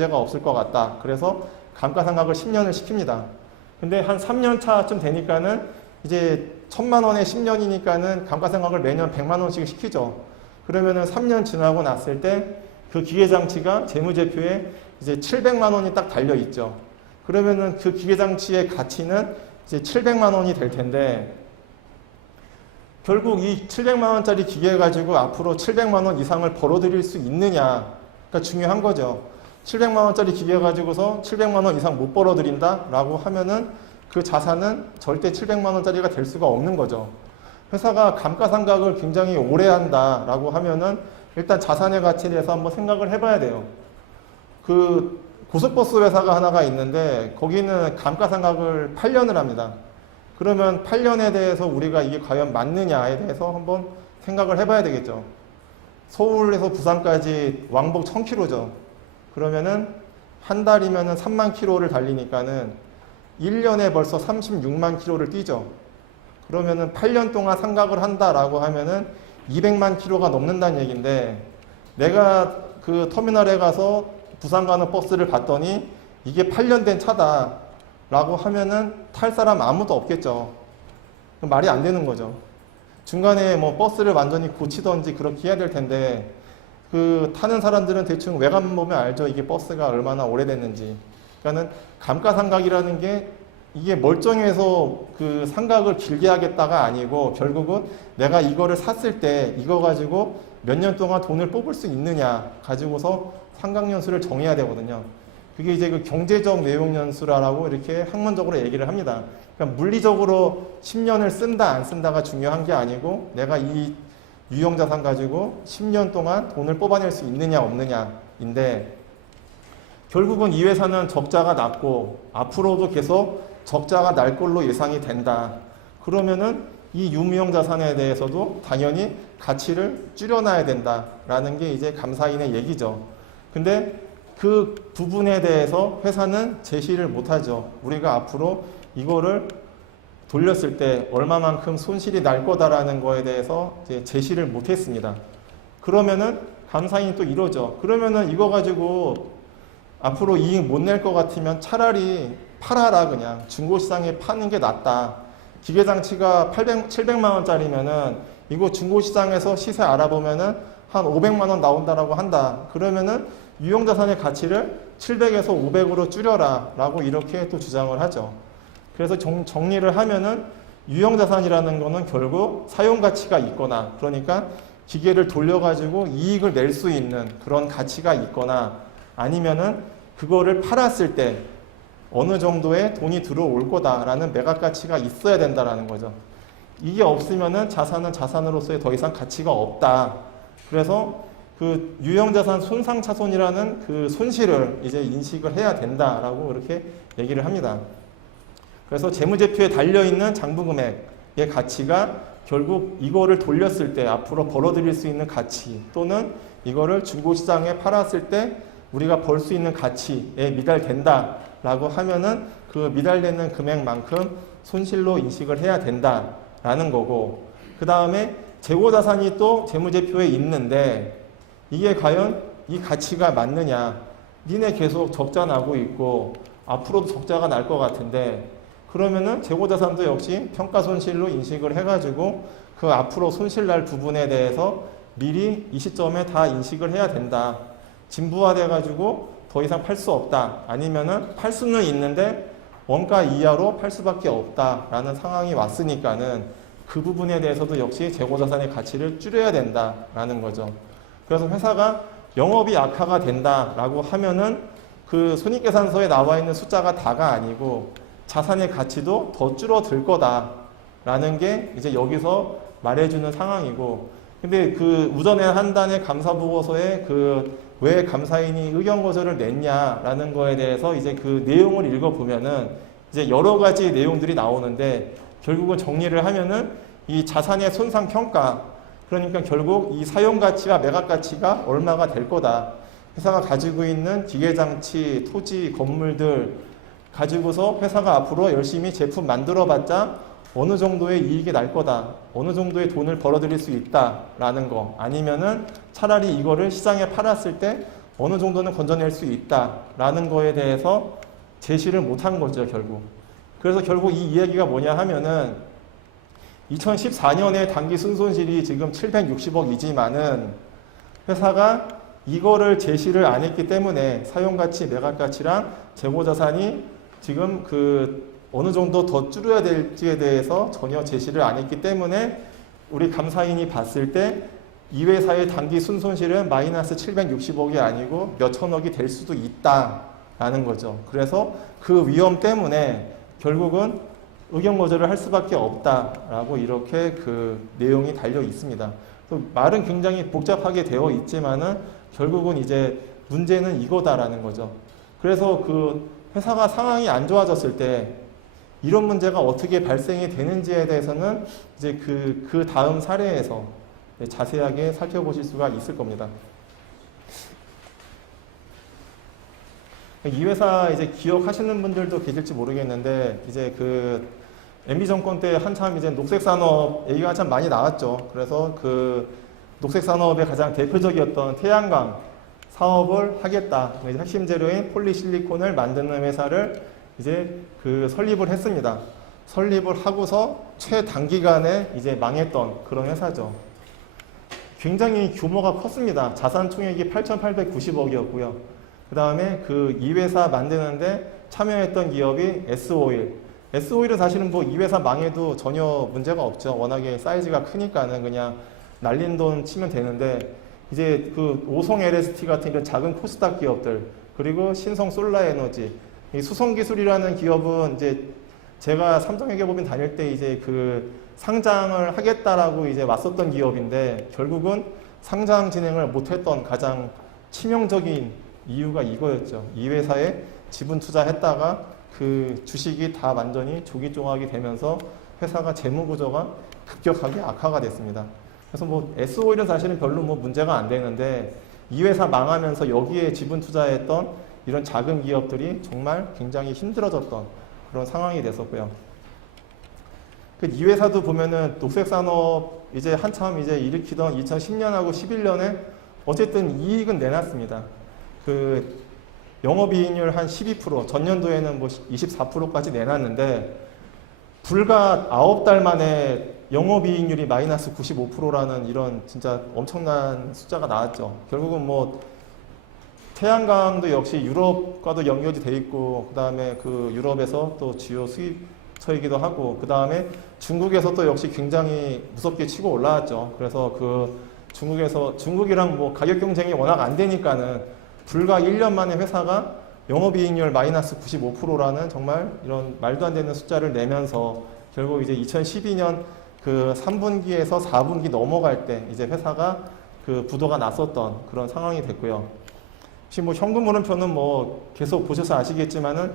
문제가 없을 것 같다. 그래서 감가상각을 10년을 시킵니다. 근데 한 3년 차쯤 되니까는 이제 1,000만 원에 10년이니까는 감가상각을 매년 100만 원씩 시키죠. 그러면은 3년 지나고 났을 때 그 기계장치가 재무제표에 이제 700만 원이 딱 달려 있죠. 그러면은 그 기계장치의 가치는 이제 700만 원이 될 텐데, 결국 이 700만 원짜리 기계 가지고 앞으로 700만 원 이상을 벌어들일 수 있느냐가 중요한 거죠. 700만 원짜리 기계 가지고서 700만 원 이상 못 벌어들인다 라고 하면은 그 자산은 절대 700만 원짜리가 될 수가 없는 거죠. 회사가 감가상각을 굉장히 오래 한다 라고 하면은 일단 자산의 가치에 대해서 한번 생각을 해봐야 돼요. 그 고속버스 회사가 하나가 있는데 거기는 감가상각을 8년을 합니다. 그러면 8년에 대해서 우리가 이게 과연 맞느냐에 대해서 한번 생각을 해봐야 되겠죠. 서울에서 부산까지 왕복 1000km죠. 그러면은 한 달이면은 3만 km를 달리니까는 1년에 벌써 36만 km를 뛰죠. 그러면은 8년 동안 상각을 한다라고 하면은 200만 km가 넘는다는 얘기인데, 내가 그 터미널에 가서 부산 가는 버스를 봤더니 이게 8년 된 차다라고 하면은 탈 사람 아무도 없겠죠. 말이 안 되는 거죠. 중간에 뭐 버스를 완전히 고치던지 그렇게 해야 될 텐데, 그 타는 사람들은 대충 외관 보면 알죠. 이게 버스가 얼마나 오래됐는지. 그러니까는 감가상각이라는 게 이게 멀쩡해서 그 상각을 길게 하겠다가 아니고, 결국은 내가 이거를 샀을 때 이거 가지고 몇 년 동안 돈을 뽑을 수 있느냐 가지고서 상각연수를 정해야 되거든요. 그게 이제 그 경제적 내용연수라고 이렇게 학문적으로 얘기를 합니다. 그러니까 물리적으로 10년을 쓴다 안 쓴다가 중요한 게 아니고, 내가 이 유형자산 가지고 10년 동안 돈을 뽑아낼 수 있느냐 없느냐인데, 결국은 이 회사는 적자가 났고 앞으로도 계속 적자가 날 걸로 예상이 된다. 그러면은 이 유무형 자산에 대해서도 당연히 가치를 줄여놔야 된다라는 게 이제 감사인의 얘기죠. 근데 그 부분에 대해서 회사는 제시를 못하죠. 우리가 앞으로 이거를 돌렸을 때 얼마만큼 손실이 날 거다라는 거에 대해서 이제 제시를 못했습니다. 그러면은 감사인이 또 이러죠. 그러면은 이거 가지고 앞으로 이익 못 낼 것 같으면 차라리 팔아라. 그냥 중고시장에 파는 게 낫다. 기계장치가 700만 원짜리면은 이거 중고시장에서 시세 알아보면은 한 500만 원 나온다라고 한다. 그러면은 유형자산의 가치를 700에서 500으로 줄여라 라고 이렇게 또 주장을 하죠. 그래서 정리를 하면은 유형자산이라는 거는 결국 사용가치가 있거나, 그러니까 기계를 돌려가지고 이익을 낼 수 있는 그런 가치가 있거나, 아니면은 그거를 팔았을 때 어느 정도의 돈이 들어올 거다라는 매각 가치가 있어야 된다라는 거죠. 이게 없으면은 자산은 자산으로서의 더 이상 가치가 없다. 그래서 그 유형자산 손상차손이라는 그 손실을 이제 인식을 해야 된다라고 이렇게 얘기를 합니다. 그래서 재무제표에 달려있는 장부금액의 가치가 결국 이거를 돌렸을 때 앞으로 벌어들일 수 있는 가치, 또는 이거를 중고시장에 팔았을 때 우리가 벌 수 있는 가치에 미달된다라고 하면은 그 미달되는 금액만큼 손실로 인식을 해야 된다라는 거고, 그 다음에 재고자산이 또 재무제표에 있는데 이게 과연 이 가치가 맞느냐. 니네 계속 적자 나고 있고 앞으로도 적자가 날 것 같은데, 그러면은 재고자산도 역시 평가손실로 인식을 해가지고 그 앞으로 손실 날 부분에 대해서 미리 이 시점에 다 인식을 해야 된다. 진부화돼가지고 더 이상 팔 수 없다. 아니면은 팔 수는 있는데 원가 이하로 팔 수밖에 없다라는 상황이 왔으니까는 그 부분에 대해서도 역시 재고자산의 가치를 줄여야 된다라는 거죠. 그래서 회사가 영업이 악화가 된다라고 하면은 그 손익계산서에 나와 있는 숫자가 다가 아니고 자산의 가치도 더 줄어들 거다라는 게 이제 여기서 말해주는 상황이고, 근데 그 우전의 한단의 감사보고서에 그 왜 감사인이 의견 거절을 냈냐라는 거에 대해서 이제 그 내용을 읽어보면은 이제 여러 가지 내용들이 나오는데, 결국은 정리를 하면은 이 자산의 손상 평가, 그러니까 결국 이 사용 가치와 매각 가치가 얼마가 될 거다. 회사가 가지고 있는 기계장치, 토지, 건물들 가지고서 회사가 앞으로 열심히 제품 만들어봤자 어느 정도의 이익이 날 거다. 어느 정도의 돈을 벌어들일 수 있다라는 거. 아니면은 차라리 이거를 시장에 팔았을 때 어느 정도는 건져낼 수 있다라는 거에 대해서 제시를 못한 거죠, 결국. 그래서 결국 이 이야기가 뭐냐 하면은 2014년에 당기 순손실이 지금 760억이지만은 회사가 이거를 제시를 안 했기 때문에 사용가치, 매각가치랑 재고자산이 지금 그 어느 정도 더 줄여야 될지에 대해서 전혀 제시를 안 했기 때문에 우리 감사인이 봤을 때 이 회사의 단기 순손실은 마이너스 760억이 아니고 몇천억이 될 수도 있다라는 거죠. 그래서 그 위험 때문에 결국은 의견 거절을 할 수밖에 없다라고 이렇게 그 내용이 달려 있습니다. 말은 굉장히 복잡하게 되어 있지만은 결국은 이제 문제는 이거다라는 거죠. 그래서 그 회사가 상황이 안 좋아졌을 때 이런 문제가 어떻게 발생이 되는지에 대해서는 이제 그 다음 사례에서 자세하게 살펴보실 수가 있을 겁니다. 이 회사 이제 기억하시는 분들도 계실지 모르겠는데 이제 그 MB 정권 때 한참 이제 녹색 산업 얘기가 한참 많이 나왔죠. 그래서 그 녹색 산업의 가장 대표적이었던 태양광 사업을 하겠다. 핵심 재료인 폴리실리콘을 만드는 회사를 이제 그 설립을 했습니다. 설립을 하고서 최단기간에 이제 망했던 그런 회사죠. 굉장히 규모가 컸습니다. 자산 총액이 8,890억이었고요. 그 다음에 그 이 회사 만드는데 참여했던 기업이 S오일. S오일은 사실은 뭐 이 회사 망해도 전혀 문제가 없죠. 워낙에 사이즈가 크니까는 그냥 날린 돈 치면 되는데 이제 그 오송 LST 같은 이런 작은 코스닥 기업들 그리고 신성 솔라에너지 이 수성기술이라는 기업은 이제 제가 삼성회계법인 다닐 때 이제 그 상장을 하겠다라고 이제 왔었던 기업인데 결국은 상장 진행을 못했던 가장 치명적인 이유가 이거였죠. 이 회사에 지분 투자했다가 그 주식이 다 완전히 조기 종합이 되면서 회사가 재무 구조가 급격하게 악화가 됐습니다. 그래서 뭐 S오일은 사실은 별로 뭐 문제가 안 되는데 이 회사 망하면서 여기에 지분 투자했던 이런 작은 기업들이 정말 굉장히 힘들어졌던 그런 상황이 됐었고요. 이 회사도 보면은 녹색 산업 이제 한참 이제 일으키던 2010년하고 11년에 어쨌든 이익은 내놨습니다. 그 영업이익률 한 12%, 전년도에는 뭐 24%까지 내놨는데 불과 9달 만에 영업이익률이 마이너스 95%라는 이런 진짜 엄청난 숫자가 나왔죠. 결국은 뭐 태양광도 역시 유럽과도 연결이 돼 있고 그 다음에 그 유럽에서 또 주요 수입처이기도 하고 그 다음에 중국에서 또 역시 굉장히 무섭게 치고 올라왔죠. 그래서 그 중국이랑 뭐 가격 경쟁이 워낙 안 되니까는 불과 1년 만에 회사가 영업이익률 마이너스 95%라는 정말 이런 말도 안 되는 숫자를 내면서 결국 이제 2012년 그 3분기에서 4분기 넘어갈 때 이제 회사가 그 부도가 났었던 그런 상황이 됐고요. 혹시 뭐 현금 물음표는 뭐 계속 보셔서 아시겠지만은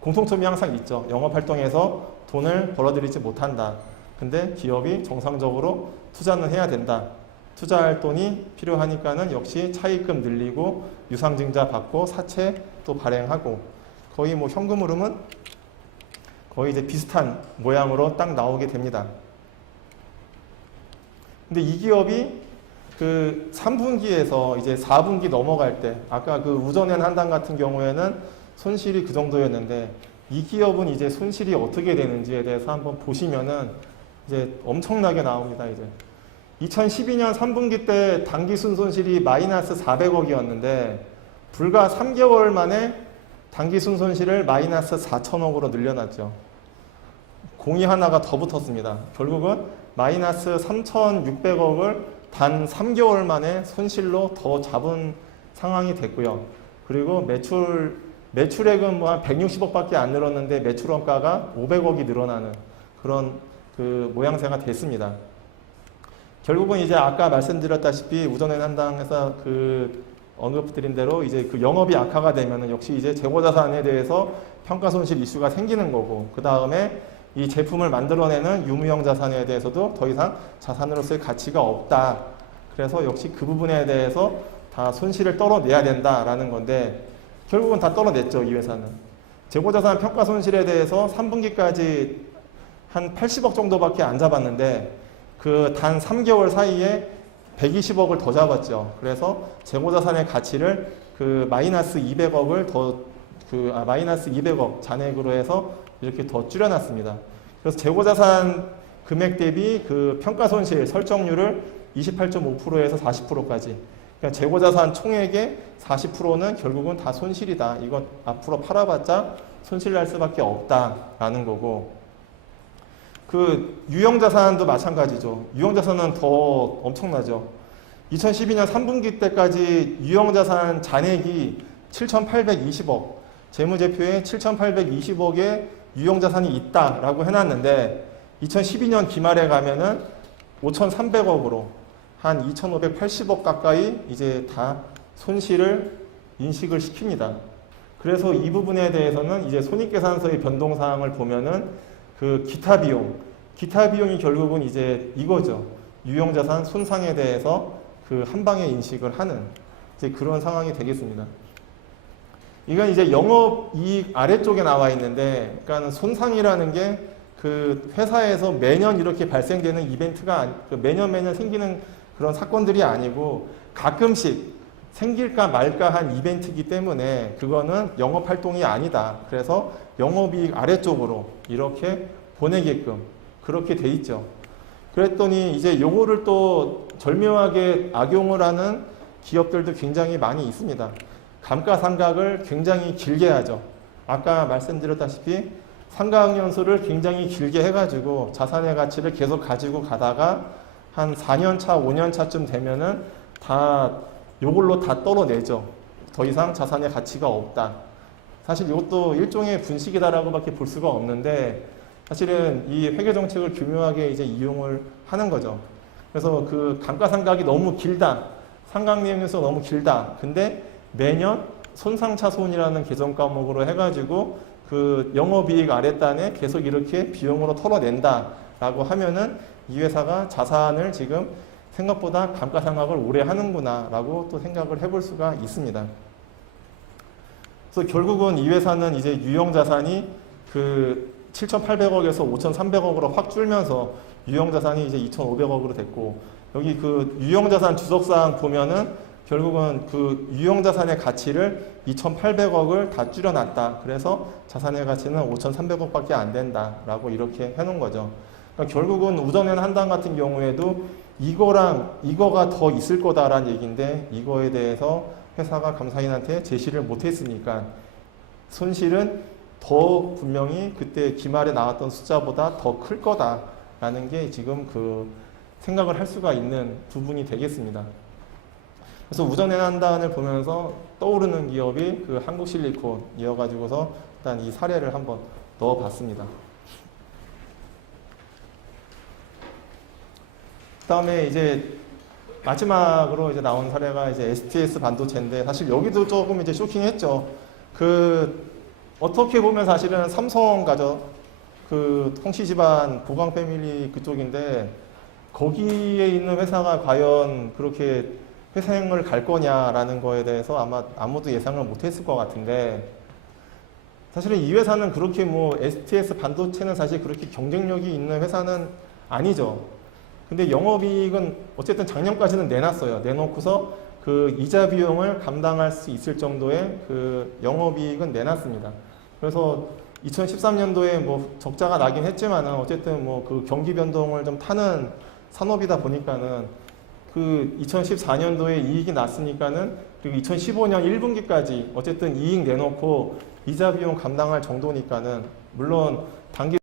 공통점이 항상 있죠. 영업 활동에서 돈을 벌어들이지 못한다. 근데 기업이 정상적으로 투자는 해야 된다. 투자할 돈이 필요하니까는 역시 차입금 늘리고 유상증자 받고 사채 또 발행하고 거의 뭐 현금 흐름은 거의 이제 비슷한 모양으로 딱 나오게 됩니다. 근데 이 기업이 그 3분기에서 이제 4분기 넘어갈 때 아까 그 우전엔 한당 같은 경우에는 손실이 그 정도였는데 이 기업은 이제 손실이 어떻게 되는지에 대해서 한번 보시면은 이제 엄청나게 나옵니다. 이제 2012년 3분기 때 당기 순손실이 마이너스 400억이었는데 불과 3개월 만에 당기 순손실을 마이너스 4천억으로 늘려놨죠. 공이 하나가 더 붙었습니다. 결국은 마이너스 3,600억을 단 3개월 만에 손실로 더 잡은 상황이 됐고요. 그리고 매출액은 뭐 한 160억밖에 안 늘었는데 매출 원가가 500억이 늘어나는 그런 그 모양새가 됐습니다. 결국은 이제 아까 말씀드렸다시피 우전엔 한당에서 그 언급드린 대로 이제 그 영업이 악화가 되면은 역시 이제 재고자산에 대해서 평가 손실 이슈가 생기는 거고 그 다음에 이 제품을 만들어내는 유무형 자산에 대해서도 더 이상 자산으로서의 가치가 없다. 그래서 역시 그 부분에 대해서 다 손실을 떨어내야 된다라는 건데 결국은 다 떨어냈죠, 이 회사는. 재고자산 평가 손실에 대해서 3분기까지 한 80억 정도밖에 안 잡았는데 그 단 3개월 사이에 120억을 더 잡았죠. 그래서 재고자산의 가치를 그 마이너스 200억을 마이너스 200억 잔액으로 해서 이렇게 더 줄여놨습니다. 그래서 재고자산 금액 대비 그 평가손실 설정률을 28.5%에서 40%까지. 그러니까 재고자산 총액의 40%는 결국은 다 손실이다. 이거 앞으로 팔아봤자 손실 날 수밖에 없다라는 거고. 그 유형자산도 마찬가지죠. 유형자산은 더 엄청나죠. 2012년 3분기 때까지 유형자산 잔액이 7,820억, 재무제표에 7,820억의 유형자산이 있다라고 해놨는데 2012년 기말에 가면은 5,300억으로 한 2,580억 가까이 이제 다 손실을 인식을 시킵니다. 그래서 이 부분에 대해서는 이제 손익계산서의 변동사항을 보면은 그 기타 비용이 결국은 이제 이거죠. 유형자산 손상에 대해서 그 한 방에 인식을 하는 이제 그런 상황이 되겠습니다. 이건 이제 영업이익 아래쪽에 나와 있는데, 그러니까 손상이라는 게 그 회사에서 매년 이렇게 발생되는 이벤트가 매년 생기는 그런 사건들이 아니고 가끔씩 생길까 말까 한 이벤트이기 때문에 그거는 영업 활동이 아니다. 그래서 영업이익 아래쪽으로 이렇게 보내게끔 그렇게 돼 있죠. 그랬더니 이제 요거를 또 절묘하게 악용을 하는 기업들도 굉장히 많이 있습니다. 감가상각을 굉장히 길게 하죠. 아까 말씀드렸다시피 상각연수를 굉장히 길게 해가지고 자산의 가치를 계속 가지고 가다가 한 4년 차, 5년 차쯤 되면은 다 요걸로 다 떨어내죠. 더 이상 자산의 가치가 없다. 사실 이것도 일종의 분식이다라고밖에 볼 수가 없는데 사실은 이 회계정책을 교묘하게 이제 이용을 하는 거죠. 그래서 그 감가상각이 너무 길다. 상각내용에서 너무 길다. 근데 매년 손상차손이라는 계정 과목으로 해가지고 그 영업이익 아랫단에 계속 이렇게 비용으로 털어낸다라고 하면은 이 회사가 자산을 지금 생각보다 감가상각을 오래 하는구나 라고 또 생각을 해볼 수가 있습니다. 그래서 결국은 이 회사는 이제 유형자산이 그 7,800억에서 5,300억으로 확 줄면서 유형자산이 이제 2,500억으로 됐고, 여기 그 유형자산 주석사항 보면은 결국은 그 유형자산의 가치를 2,800억을 다 줄여놨다. 그래서 자산의 가치는 5,300억밖에 안 된다라고 이렇게 해놓은 거죠. 그러니까 결국은 우전엔 한당 같은 경우에도 이거랑 이거가 더 있을 거다라는 얘기인데 이거에 대해서 회사가 감사인한테 제시를 못했으니까 손실은 더 분명히 그때 기말에 나왔던 숫자보다 더 클 거다라는 게 지금 그 생각을 할 수가 있는 부분이 되겠습니다. 그래서 우전엔 한단을 보면서 떠오르는 기업이 그 한국실리콘이어가지고서 일단 이 사례를 한번 넣어봤습니다. 그 다음에 이제 마지막으로 이제 나온 사례가 이제 STS 반도체인데 사실 여기도 조금 이제 쇼킹했죠. 그 어떻게 보면 사실은 삼성 가죠. 그 홍씨 집안 보강 패밀리 그쪽인데 거기에 있는 회사가 과연 그렇게 회생을 갈 거냐라는 거에 대해서 아마 아무도 예상을 못했을 것 같은데 사실은 이 회사는 그렇게 뭐 STS 반도체는 사실 그렇게 경쟁력이 있는 회사는 아니죠. 근데 영업이익은 어쨌든 작년까지는 내놨어요. 내놓고서 그 이자 비용을 감당할 수 있을 정도의 그 영업이익은 내놨습니다. 그래서 2013년도에 뭐 적자가 나긴 했지만은 어쨌든 뭐 그 경기 변동을 좀 타는 산업이다 보니까는 그 2014년도에 이익이 났으니까는 그리고 2015년 1분기까지 어쨌든 이익 내놓고 이자 비용 감당할 정도니까는 물론 단기